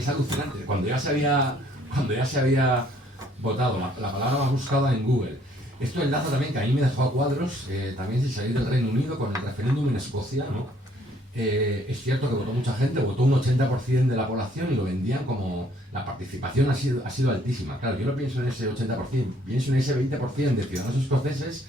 es alucinante. Cuando ya se había votado la palabra más buscada en Google. Esto enlaza también, que a mí me dejó a cuadros, también si salir del Reino Unido con el referéndum en Escocia, ¿no? Es cierto que votó mucha gente, votó un 80% de la población y lo vendían como la participación ha sido altísima. Claro, yo no pienso en ese 80%, pienso en ese 20% de ciudadanos escoceses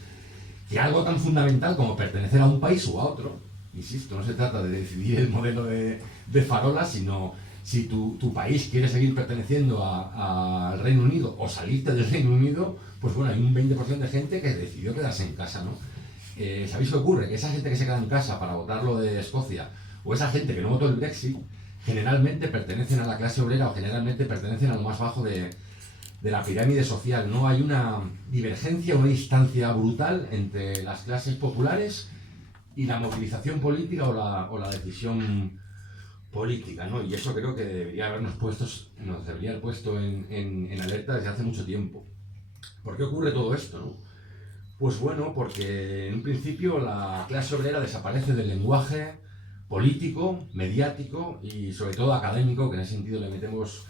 que algo tan fundamental como pertenecer a un país u a otro, insisto, no se trata de decidir el modelo de farola, sino si tu país quiere seguir perteneciendo al Reino Unido o salirte del Reino Unido, pues bueno, hay un 20% de gente que decidió quedarse en casa, ¿no? ¿Sabéis qué ocurre? Que esa gente que se queda en casa para votar lo de Escocia, o esa gente que no votó el Brexit, generalmente pertenecen a la clase obrera o generalmente pertenecen a lo más bajo de la pirámide social. No hay una divergencia, una distancia brutal entre las clases populares y la movilización política o la decisión política, ¿no? Y eso creo que nos debería haber puesto en alerta desde hace mucho tiempo. ¿Por qué ocurre todo esto, no? Pues bueno, porque en un principio la clase obrera desaparece del lenguaje político, mediático y sobre todo académico, que en ese sentido le metemos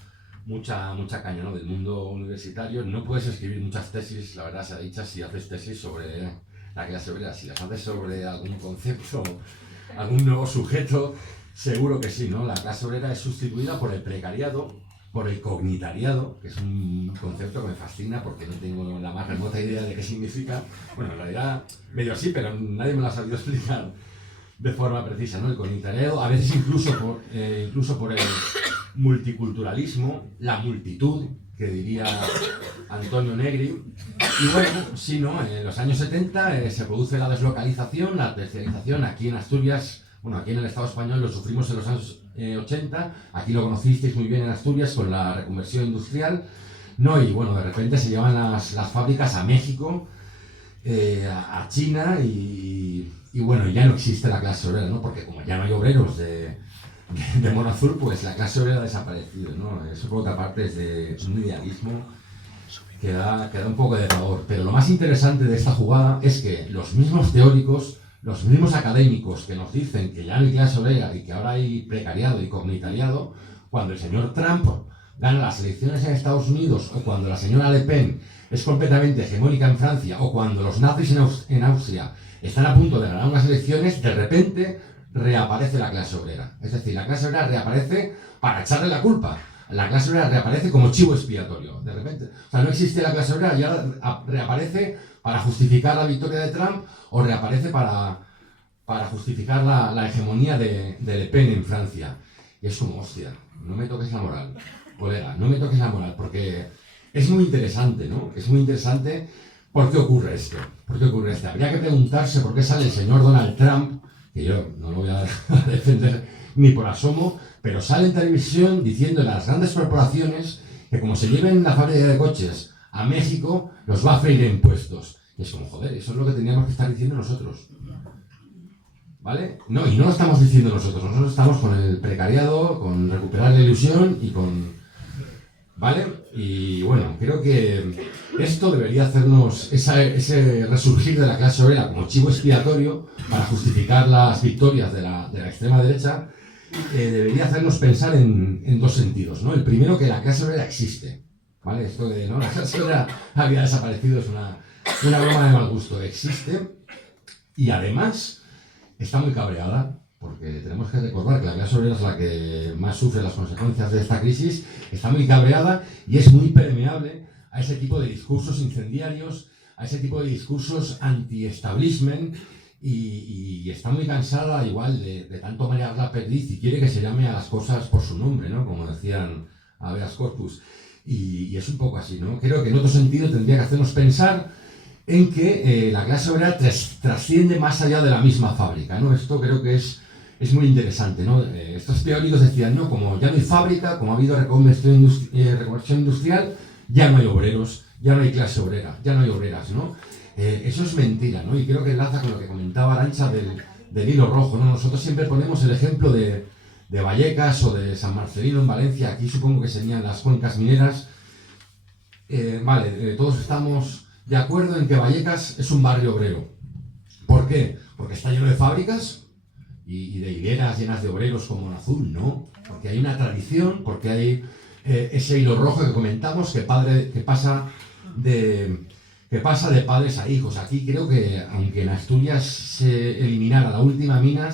mucha caña, ¿no? Del mundo universitario. No puedes escribir muchas tesis, la verdad se ha dicho, si haces tesis sobre la clase obrera. Si las haces sobre algún concepto, algún nuevo sujeto, seguro que sí, ¿no? La clase obrera es sustituida por el precariado, por el cognitariado, que es un concepto que me fascina porque no tengo la más remota idea de qué significa. Bueno, en realidad medio sí, pero nadie me lo ha sabido explicar de forma precisa, ¿no? El cognitariado, a veces incluso por el multiculturalismo, la multitud, que diría Antonio Negri. Y bueno, sí, ¿no? En los años 70 se produce la deslocalización, la terciarización aquí en Asturias. Bueno, aquí en el Estado español lo sufrimos en los años 80, aquí lo conocisteis muy bien en Asturias con la reconversión industrial, ¿no? Y bueno, de repente se llevan las fábricas a México, a China y bueno, ya no existe la clase obrera, ¿no? Porque como ya no hay obreros de mono azul, pues la clase obrera ha desaparecido, ¿no? Eso por otra parte es de un idealismo que da un poco de pavor. Pero lo más interesante de esta jugada es que los mismos teóricos, los mismos académicos que nos dicen que ya no hay clase obrera y que ahora hay precariado y cognitariado, cuando el señor Trump gana las elecciones en Estados Unidos, o cuando la señora Le Pen es completamente hegemónica en Francia, o cuando los nazis en Austria están a punto de ganar unas elecciones, de repente reaparece la clase obrera. Es decir, la clase obrera reaparece para echarle la culpa. La clase obrera reaparece como chivo expiatorio. De repente, o sea, no existe la clase obrera y ahora reaparece para justificar la victoria de Trump o reaparece para justificar la hegemonía de Le Pen en Francia. Y es como, hostia, no me toques la moral, colega, no me toques la moral, porque es muy interesante, ¿no? Es muy interesante por qué ocurre esto. ¿Por qué ocurre esto? Habría que preguntarse por qué sale el señor Donald Trump, que yo no lo voy a defender ni por asomo, pero sale en televisión diciendo a las grandes corporaciones que como se lleven la fábrica de coches a México, los va a freír en impuestos. Y es como, joder, eso es lo que teníamos que estar diciendo nosotros. ¿Vale? No, y no lo estamos diciendo nosotros estamos con el precariado, con recuperar la ilusión y con... ¿Vale? Y bueno, creo que esto debería hacernos ese resurgir de la clase obrera como chivo expiatorio para justificar las victorias de la extrema derecha. Debería hacernos pensar en dos sentidos, ¿no? El primero, que la clase obrera existe, ¿vale? Esto de, ¿no? La clase obrera había desaparecido es una broma de mal gusto. Existe y además está muy cabreada, porque tenemos que recordar que la clase obrera es la que más sufre las consecuencias de esta crisis. Está muy cabreada y es muy permeable a ese tipo de discursos incendiarios, a ese tipo de discursos anti-establishment, y está muy cansada igual de tanto marear la perdiz y quiere que se llame a las cosas por su nombre, ¿no? Como decían habeas corpus. Y es un poco así, ¿no? Creo que en otro sentido tendría que hacernos pensar en que la clase obrera trasciende más allá de la misma fábrica, ¿no? Esto creo que es muy interesante, ¿no? Estos teóricos decían, ¿no? Como ya no hay fábrica, como ha habido reconversión industrial, ya no hay obreros, ya no hay clase obrera, ya no hay obreras, ¿no? Eso es mentira, ¿no? Y creo que enlaza con lo que comentaba Arantxa del hilo rojo, ¿no? Nosotros siempre ponemos el ejemplo de Vallecas o de San Marcelino en Valencia. Aquí supongo que serían las cuencas mineras. Todos estamos de acuerdo en que Vallecas es un barrio obrero. ¿Por qué? Porque está lleno de fábricas y de hileras llenas de obreros como en azul, no, porque hay una tradición, porque hay ese hilo rojo que comentamos que pasa de padres a hijos. Aquí creo que, aunque en Asturias se eliminara la última mina,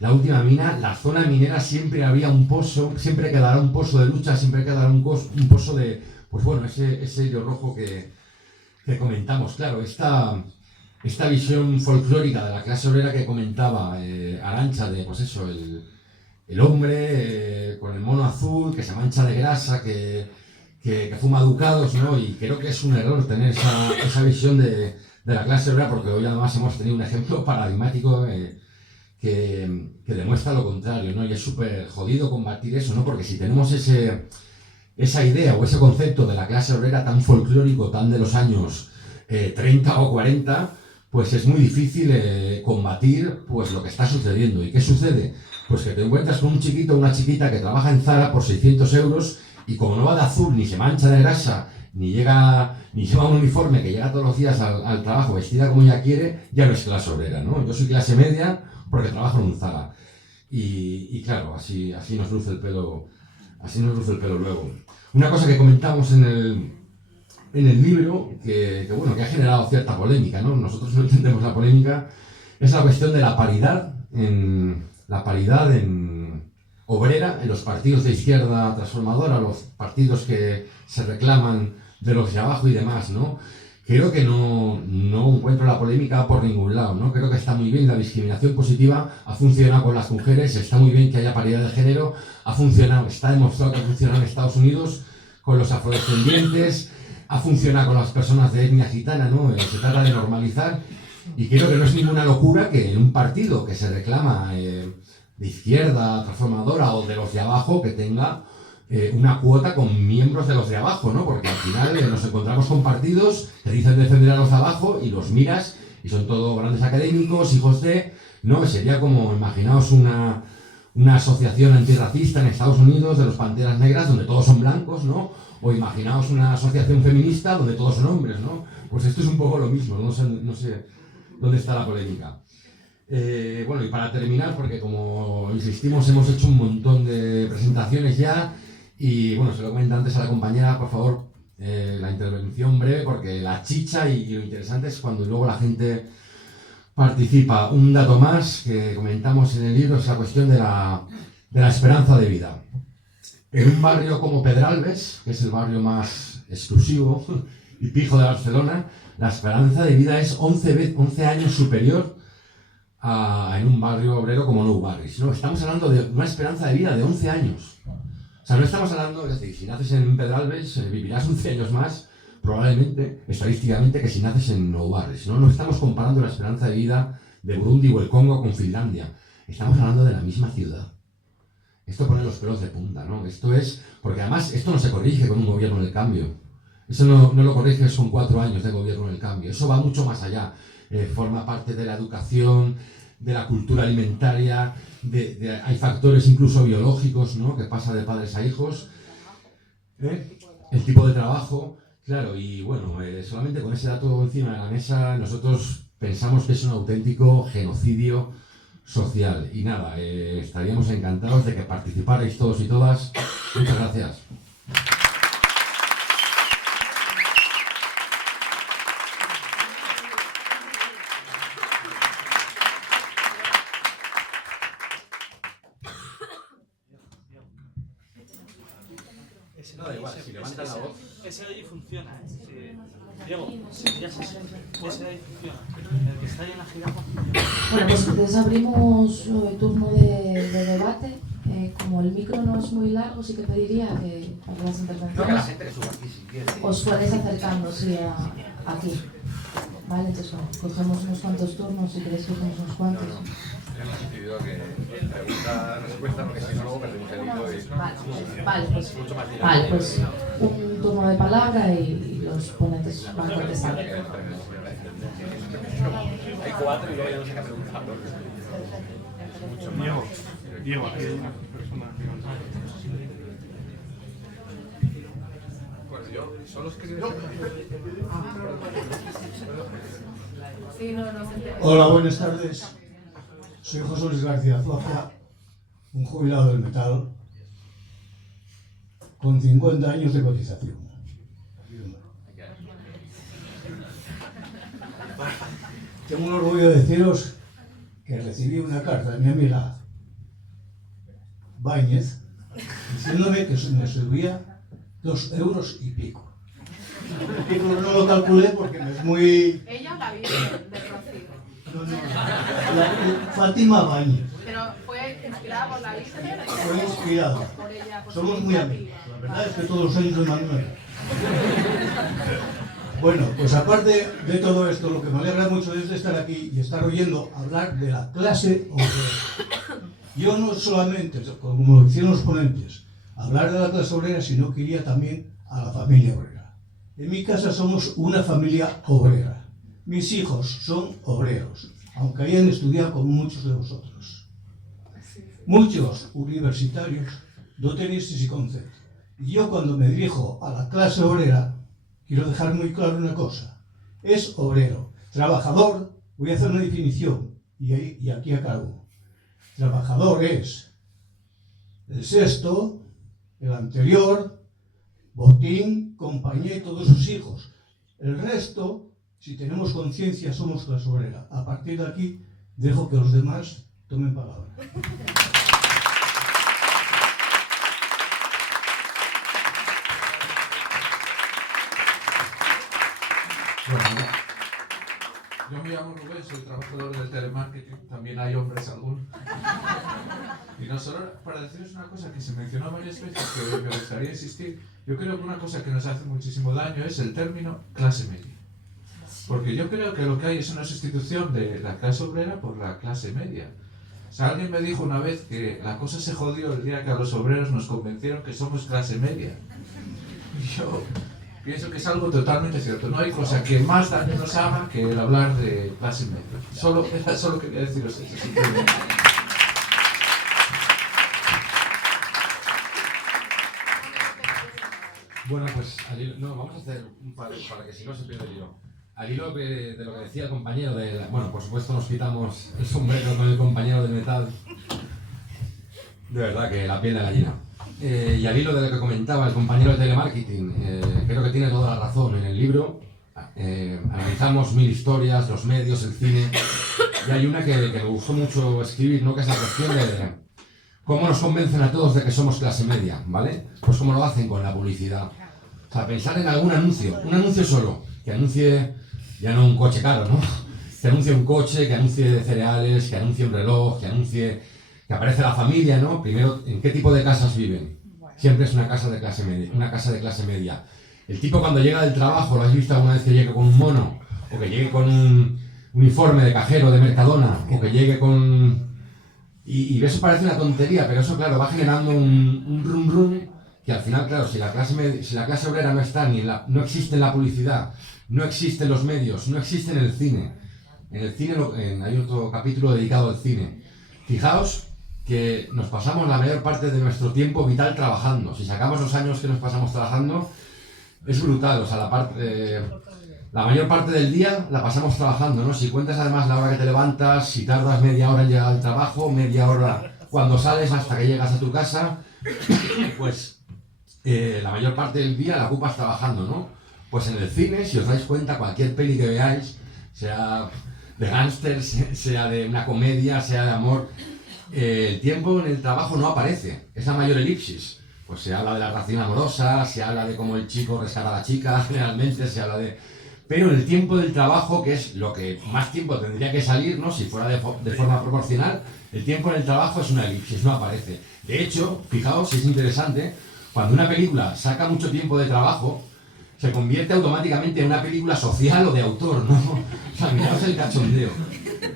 la zona minera siempre había un pozo, siempre quedará un pozo de lucha, siempre quedará un pozo de, pues bueno, ese hilo rojo que comentamos. Claro, esta visión folclórica de la clase obrera que comentaba Arantxa, de pues eso, el hombre con el mono azul, que se mancha de grasa, que fuma ducados, ¿no? Y creo que es un error tener esa visión de la clase obrera, porque hoy además hemos tenido un ejemplo paradigmático que demuestra lo contrario, ¿no? Y es súper jodido combatir eso, ¿no? Porque si tenemos esa idea o ese concepto de la clase obrera tan folclórico, tan de los años 30 o 40, pues es muy difícil combatir pues lo que está sucediendo. ¿Y qué sucede? Pues que te encuentras con un chiquito o una chiquita que trabaja en Zara por 600 euros y como no va de azul, ni se mancha de grasa, ni lleva un uniforme que llega todos los días al trabajo vestida como ella quiere, ya no es clase obrera, ¿no? Yo soy clase media porque trabajo en un Zara. Y claro, así nos luce el pelo, luego. Una cosa que comentamos en el libro, que ha generado cierta polémica, ¿no? Nosotros no entendemos la polémica, es la cuestión de la paridad obrera en los partidos de izquierda transformadora, los partidos que se reclaman de los de abajo y demás, ¿no? Creo que no encuentro la polémica por ningún lado, ¿no? Creo que está muy bien la discriminación positiva, ha funcionado con las mujeres, está muy bien que haya paridad de género, ha funcionado, está demostrado que ha funcionado en Estados Unidos con los afrodescendientes, ha funcionado con las personas de etnia gitana, ¿no? Se trata de normalizar y creo que no es ninguna locura que en un partido que se reclama de izquierda, transformadora o de los de abajo, que tenga una cuota con miembros de los de abajo, ¿no? Porque al final nos encontramos con partidos que dicen defender a los de abajo y los miras y son todos grandes académicos, hijos de, ¿no? Sería como, imaginaos una asociación antirracista en Estados Unidos de los Panteras Negras donde todos son blancos, ¿no? O imaginaos una asociación feminista donde todos son hombres, ¿no? Pues esto es un poco lo mismo, no sé dónde está la polémica. Bueno, y para terminar, porque como insistimos, hemos hecho un montón de presentaciones ya, y bueno, se lo comento antes a la compañera, por favor, la intervención breve, porque la chicha y lo interesante es cuando luego la gente participa. Un dato más que comentamos en el libro es la cuestión de la esperanza de vida. En un barrio como Pedralbes, que es el barrio más exclusivo y pijo de Barcelona, la esperanza de vida es 11 años superior en un barrio obrero como Nou Barris, ¿no? Estamos hablando de una esperanza de vida de 11 años. O sea, no estamos hablando, es decir, si naces en Pedralbes, vivirás 11 años más, probablemente, estadísticamente, que si naces en Nou Barris, ¿no? No estamos comparando la esperanza de vida de Burundi o el Congo con Finlandia. Estamos hablando de la misma ciudad. Esto pone los pelos de punta, ¿no? Esto es, porque además esto no se corrige con un gobierno del cambio. Eso no lo corriges con 4 años de gobierno del cambio. Eso va mucho más allá. Forma parte de la educación, de la cultura alimentaria, hay factores incluso biológicos, ¿no? Que pasa de padres a hijos. El tipo de trabajo, claro, y bueno, solamente con ese dato encima de la mesa, nosotros pensamos que es un auténtico genocidio social. Y nada, estaríamos encantados de que participarais todos y todas. Muchas gracias. No, da igual, si levantan la voz. Ese de ahí funciona, Diego, ya se siente, ese de ahí funciona. El que está ahí en la jirafa funciona. Bueno, pues entonces abrimos el turno de debate. Como el micro no es muy largo, sí que pediría que para las intervenciones Que la gente que suba aquí si quiere. os fuerais acercando, sí, aquí. Vale, entonces bueno, cogemos unos cuantos turnos, si queréis cogemos unos cuantos. Hemos decidido que pregunta-respuesta, porque si no luego perdemos el hilo y Vale, pues un turno de palabra y los ponentes van contestando. hay 4 y luego ya no sé qué preguntar. Diego, aquí hay una persona Pues yo solo escribí. Hola, buenas tardes. Soy José Luis García Zuaza, un jubilado del metal con 50 años de cotización. Tengo el orgullo de deciros que recibí una carta de mi amiga Báñez diciéndome que me subía 2 euros y pico. Y no lo calculé porque me es muy... Ella o la Virgen de Rocío. Fátima Báñez. Pero fue inspirada por la Virgen. Fue inspirada. Por ella, por Somos su muy iniciativa. amigos. La verdad es que todos los años soy Manuel. Bueno, pues aparte de todo esto, lo que me alegra mucho es de estar aquí y estar oyendo hablar de la clase obrera. Yo no solamente, como lo hicieron los ponentes, hablar de la clase obrera, sino que iría también a la familia obrera. En mi casa somos una familia obrera. Mis hijos son obreros, aunque hayan estudiado como muchos de vosotros. Muchos universitarios no tenéis ese concepto. Y yo cuando me dirijo a la clase obrera, quiero dejar muy claro una cosa. Es obrero. Trabajador, voy a hacer una definición, y aquí acabo. Trabajador es el sexto, el anterior, Botín, Compañía y todos sus hijos. El resto, si tenemos conciencia, somos clase obrera. A partir de aquí, dejo que los demás tomen palabra. Bueno, yo me llamo Rubén, soy trabajador del telemarketing, también hay hombres algunos. Y no solo para deciros una cosa que se mencionó varias veces, que me gustaría insistir, yo creo que una cosa que nos hace muchísimo daño es el término clase media. Porque yo creo que lo que hay es una sustitución de la clase obrera por la clase media. O sea, alguien me dijo una vez que la cosa se jodió el día que a los obreros nos convencieron que somos clase media. Y yo pienso que es algo totalmente cierto. No hay cosa que más daño nos haga que el hablar de clase media. Solo quería deciros eso. Simplemente. Bueno, pues al hilo, no, vamos a hacer un par para que si no se pierda el hilo. Al hilo de lo que decía el compañero bueno, por supuesto nos quitamos el sombrero con el compañero del metal. De verdad que la piel de gallina. Y al hilo de lo que comentaba el compañero de telemarketing, creo que tiene toda la razón. En el libro analizamos 1000 historias, los medios, el cine, y hay una que me gustó mucho escribir, ¿no? Que es la cuestión de cómo nos convencen a todos de que somos clase media, ¿vale? Pues como lo hacen con la publicidad. O sea, pensar en algún anuncio, un anuncio solo, que anuncie ya no un coche caro, ¿no? Que anuncie un coche, que anuncie cereales, que anuncie un reloj, que anuncie que aparece la familia, ¿no? Primero, ¿en qué tipo de casas viven? Siempre es una casa de clase media, una casa de clase media. El tipo cuando llega del trabajo, ¿lo has visto alguna vez que llegue con un mono? O que llegue con un uniforme de cajero de Mercadona, o que llegue con... Y eso parece una tontería, pero eso, claro, va generando un rum rum que al final, claro, si la clase obrera no está, no existe en la publicidad, no existe en los medios, no existe en el cine. En el cine hay otro capítulo dedicado al cine. Fijaos que nos pasamos la mayor parte de nuestro tiempo vital trabajando. Si sacamos los años que nos pasamos trabajando, es brutal. O sea, la mayor parte del día la pasamos trabajando, ¿no? Si cuentas además la hora que te levantas, si tardas media hora en llegar al trabajo, media hora cuando sales hasta que llegas a tu casa, pues la mayor parte del día la ocupas trabajando, ¿no? Pues en el cine, si os dais cuenta, cualquier peli que veáis, sea de gángsters, sea de una comedia, sea de amor, el tiempo en el trabajo no aparece, es la mayor elipsis. Pues se habla de la relación amorosa, se habla de cómo el chico rescata a la chica, generalmente se habla de... Pero en el tiempo del trabajo, que es lo que más tiempo tendría que salir, ¿no? Si fuera de forma proporcional, el tiempo en el trabajo es una elipsis, no aparece. De hecho, fijaos, es interesante, cuando una película saca mucho tiempo de trabajo, se convierte automáticamente en una película social o de autor, ¿no? O sea, miraos el cachondeo.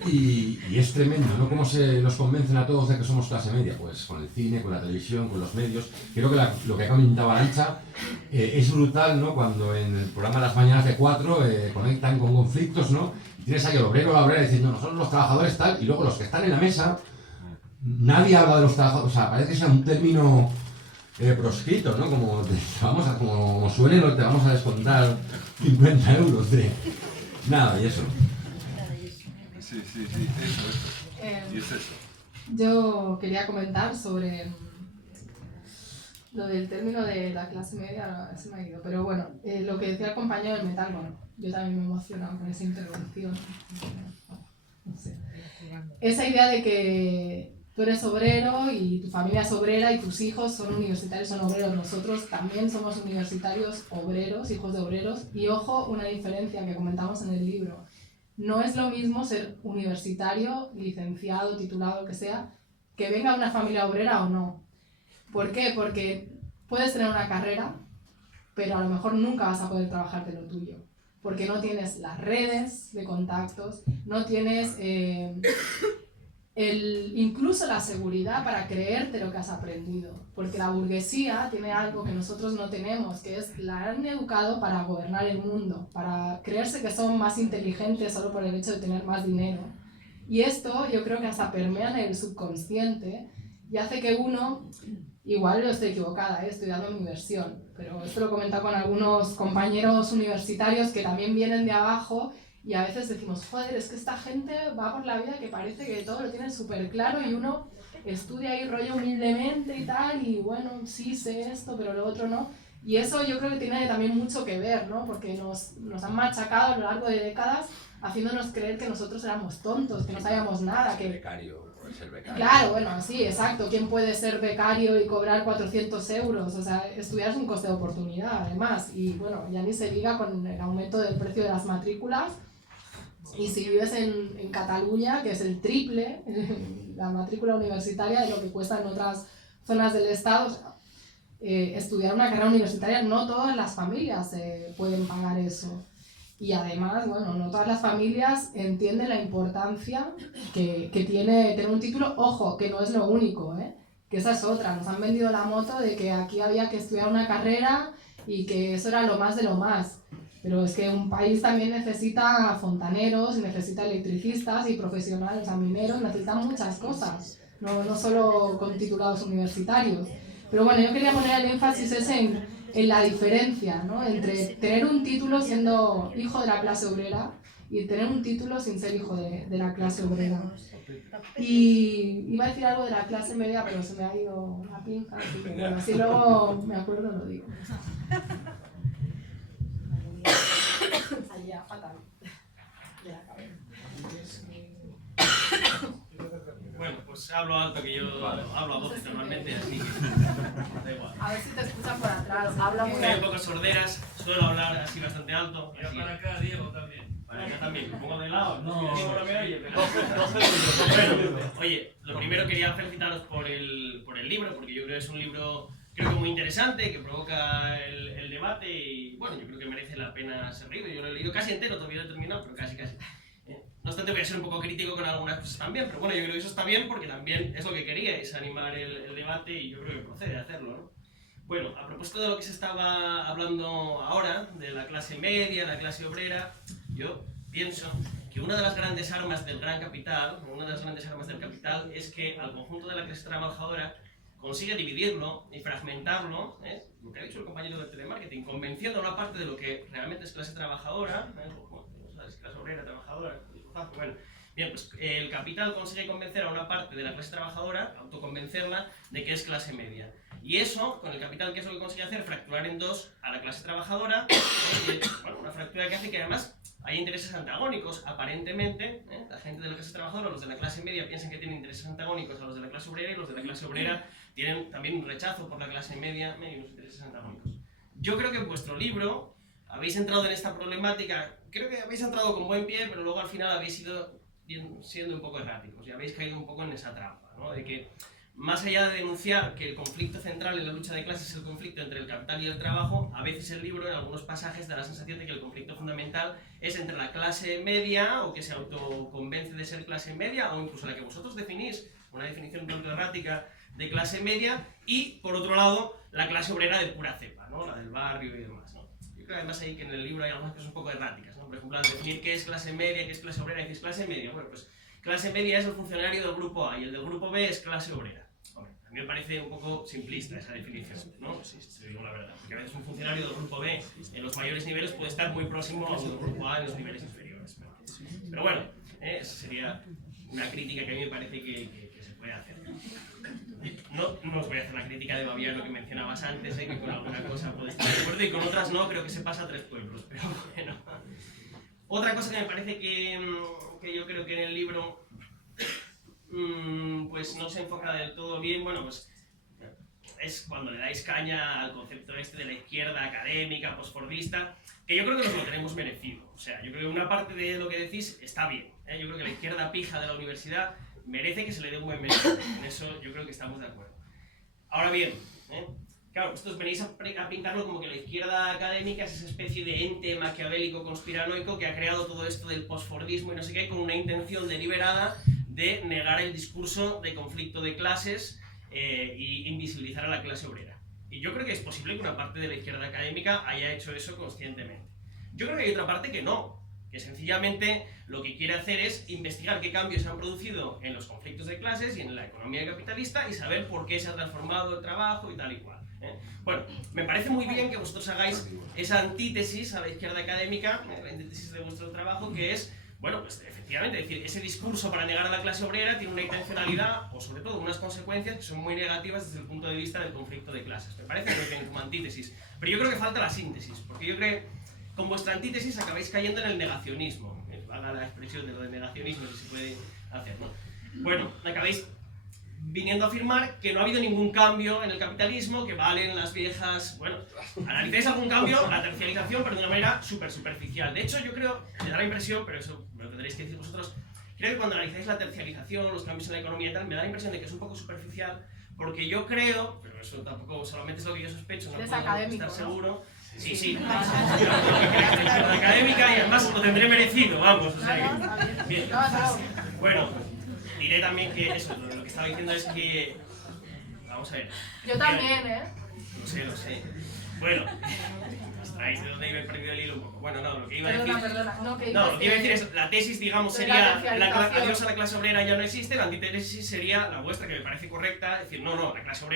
Y es tremendo, ¿no? Cómo se nos convencen a todos de que somos clase media. Pues con el cine, con la televisión, con los medios. Creo que lo que comentaba Arantxa es brutal, ¿no? Cuando en el programa Las Mañanas de 4 conectan con conflictos, ¿no? Y tienes ahí el obrero o la obrera diciendo, nosotros los trabajadores tal, y luego los que están en la mesa, nadie habla de los trabajadores. O sea, parece que sea un término proscrito, ¿no? Como suene, te vamos a descontar 50 euros de... Nada, y eso. Sí, eso. Y es eso. Yo quería comentar sobre lo del término de la clase media, se me ha ido, pero bueno, lo que decía el compañero del metal, bueno, yo también me he emocionado con esa intervención. No sé. Esa idea de que tú eres obrero y tu familia es obrera y tus hijos son universitarios, son obreros. Nosotros también somos universitarios obreros, hijos de obreros. Y ojo, una diferencia que comentamos en el libro. No es lo mismo ser universitario, licenciado, titulado, lo que sea, que venga de una familia obrera o no. ¿Por qué? Porque puedes tener una carrera, pero a lo mejor nunca vas a poder trabajar de lo tuyo. Porque no tienes las redes de contactos, no tienes incluso la seguridad para creerte lo que has aprendido. Porque la burguesía tiene algo que nosotros no tenemos, que es la han educado para gobernar el mundo, para creerse que son más inteligentes solo por el hecho de tener más dinero. Y esto yo creo que hasta permea en el subconsciente y hace que uno, igual yo estoy equivocada, estoy dando mi versión, pero esto lo he comentado con algunos compañeros universitarios que también vienen de abajo y a veces decimos, joder, es que esta gente va por la vida que parece que todo lo tiene súper claro y uno estudia ahí rollo humildemente y tal, y bueno, sí sé esto, pero lo otro no. Y eso yo creo que tiene también mucho que ver, ¿no? Porque nos han machacado a lo largo de décadas haciéndonos creer que nosotros éramos tontos, que no sabíamos nada, que... Becario, puede ser becario. Claro, bueno, sí, exacto. ¿Quién puede ser becario y cobrar 400 euros? O sea, estudiar es un coste de oportunidad, además. Y bueno, ya ni se diga con el aumento del precio de las matrículas. Y si vives en Cataluña, que es el triple, la matrícula universitaria de lo que cuesta en otras zonas del Estado, o sea, estudiar una carrera universitaria, no todas las familias pueden pagar eso. Y además, bueno, no todas las familias entienden la importancia que tiene tener un título. Ojo, que no es lo único, que esa es otra. Nos han vendido la moto de que aquí había que estudiar una carrera y que eso era lo más de lo más. Pero es que un país también necesita fontaneros, necesita electricistas y profesionales, mineros, necesitan muchas cosas, no solo con titulados universitarios. Pero bueno, yo quería poner el énfasis ese en la diferencia, ¿no? Entre tener un título siendo hijo de la clase obrera y tener un título sin ser hijo de la clase obrera. Y iba a decir algo de la clase media, pero se me ha ido la pinza, así que bueno, si luego me acuerdo lo digo. Allá, fatal. De la cabeza. Bueno, pues hablo alto, que yo hablo a voces normalmente, así que da igual. A ver si te escuchan por atrás. Habla muy Estoy un poco sorderas, suelo hablar así bastante alto. Mira para acá, Diego, también. Para acá también, me pongo de lado. No. Diego no me oye, pero... Oye, lo primero quería felicitaros por el libro, porque yo creo que es un libro creo que muy interesante, que provoca el debate y bueno, yo creo que merece la pena ser leído. Yo lo he leído casi entero, todavía no he terminado, pero casi. No obstante, voy a ser un poco crítico con algunas cosas también, pero bueno, yo creo que eso está bien porque también es lo que quería, es animar el debate y yo creo que procede a hacerlo, ¿no? Bueno, a propósito de lo que se estaba hablando ahora, de la clase media, la clase obrera, yo pienso que una de las grandes armas del gran capital, es que al conjunto de la clase trabajadora consigue dividirlo y fragmentarlo, lo que ha dicho el compañero del telemarketing, convenciendo a una parte de lo que realmente es clase trabajadora, clase obrera, trabajadora, bueno, bien, pues el capital consigue convencer a una parte de la clase trabajadora, autoconvencerla de que es clase media. Y eso, con el capital, ¿qué es lo que consigue hacer? Fracturar en dos a la clase trabajadora, bueno, una fractura que hace que además hay intereses antagónicos, aparentemente, la gente de la clase trabajadora, los de la clase media piensan que tienen intereses antagónicos a los de la clase obrera y los de la clase obrera tienen también un rechazo por la clase media y unos intereses antagónicos. Yo creo que en vuestro libro habéis entrado en esta problemática, creo que habéis entrado con buen pie, pero luego al final habéis ido siendo un poco erráticos y habéis caído un poco en esa trampa, ¿no? De que más allá de denunciar que el conflicto central en la lucha de clases es el conflicto entre el capital y el trabajo, a veces el libro en algunos pasajes da la sensación de que el conflicto fundamental es entre la clase media o que se autoconvence de ser clase media o incluso la que vosotros definís, una definición un tanto errática de clase media y por otro lado la clase obrera de pura cepa, ¿no? La del barrio y demás, ¿no? Yo creo además ahí que en el libro hay algunas cosas un poco erráticas, ¿no? Por ejemplo, al definir qué es clase media, qué es clase obrera, decís clase media, bueno pues clase media es el funcionario del grupo A y el del grupo B es clase obrera. Hombre, a mí me parece un poco simplista esa definición, ¿no? Si digo la verdad. Porque a veces un funcionario del grupo B en los mayores niveles puede estar muy próximo al del grupo A en los niveles inferiores. Pero bueno, eso sería una crítica que a mí me parece que se puede hacer. No os voy a hacer la crítica de Baviano que mencionabas antes, que con alguna cosa puedes estar de acuerdo y con otras no, creo que se pasa a 3 pueblos, pero bueno. Otra cosa que me parece que yo creo que en el libro pues no se enfoca del todo bien, bueno, pues es cuando le dais caña al concepto este de la izquierda académica, posfordista, que yo creo que nos lo tenemos merecido. O sea, yo creo que una parte de lo que decís está bien, ¿eh? Yo creo que la izquierda pija de la universidad merece que se le dé un buen mérito. En eso yo creo que estamos de acuerdo. Ahora bien, claro, vosotros venís a pintarlo como que la izquierda académica es esa especie de ente maquiavélico conspiranoico que ha creado todo esto del posfordismo y no sé qué, con una intención deliberada de negar el discurso de conflicto de clases y invisibilizar a la clase obrera. Y yo creo que es posible que una parte de la izquierda académica haya hecho eso conscientemente. Yo creo que hay otra parte que no, que sencillamente lo que quiere hacer es investigar qué cambios se han producido en los conflictos de clases y en la economía capitalista y saber por qué se ha transformado el trabajo y tal y cual. Bueno, me parece muy bien que vosotros hagáis esa antítesis a la izquierda académica, la antítesis de vuestro trabajo, que es, bueno, pues efectivamente, es decir, ese discurso para negar a la clase obrera tiene una intencionalidad o sobre todo unas consecuencias que son muy negativas desde el punto de vista del conflicto de clases. Me parece muy bien como antítesis, pero yo creo que falta la síntesis, porque yo creo que con vuestra antítesis acabáis cayendo en el negacionismo. Haga la expresión de lo de negacionismo si se puede hacer, ¿no? Bueno, acabáis viniendo a afirmar que no ha habido ningún cambio en el capitalismo, que valen las viejas... Bueno, analizáis algún cambio, la terciarización, pero de una manera súper superficial. De hecho, yo creo, me da la impresión, pero eso me lo tendréis que decir vosotros, creo que cuando analizáis la terciarización, los cambios en la economía y tal, me da la impresión de que es un poco superficial, porque yo creo, pero eso tampoco solamente es lo que yo sospecho, no puedo estar seguro... Sí, sí, la académica y además lo tendré merecido, vamos, o sea que... Bien. Bueno, diré también que eso, lo que estaba diciendo es que... Vamos a ver. Yo también, ¿eh? Lo sé. Bueno, ¿de dónde iba perdido el hilo un poco? Bueno, no, lo que iba a decir... Perdona. No, lo que iba a decir es, la tesis, digamos, sería adiós a la clase obrera ya no existe, la antítesis sería la vuestra, que me parece correcta, es decir, no, la clase obrera